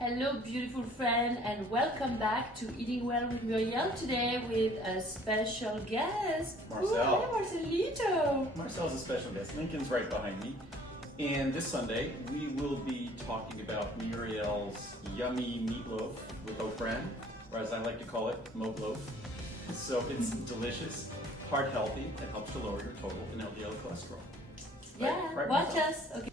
Hello, beautiful friend, and welcome back to Eating Well with Muriel. Today with a special guest, Marcel. Hey, Marcelito. Marcel's a special guest. Lincoln's right behind me. And this Sunday, we will be talking about Muriel's yummy meatloaf with oat bran, or as I like to call it, Moatloaf. So it's delicious, heart healthy, and helps to lower your total and LDL cholesterol. Yeah, right, watch Marcel? us. Okay.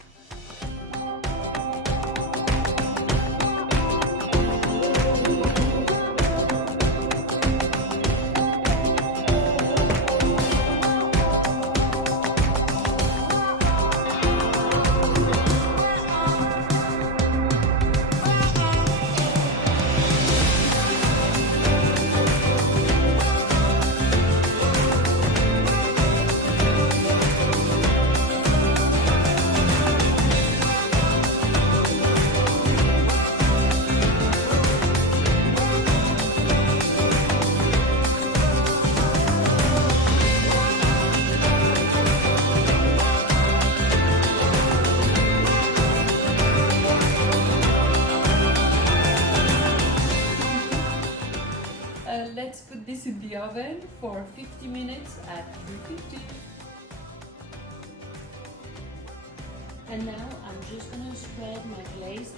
Let's put this in the oven for 50 minutes at 350. And now I'm just gonna spread my glaze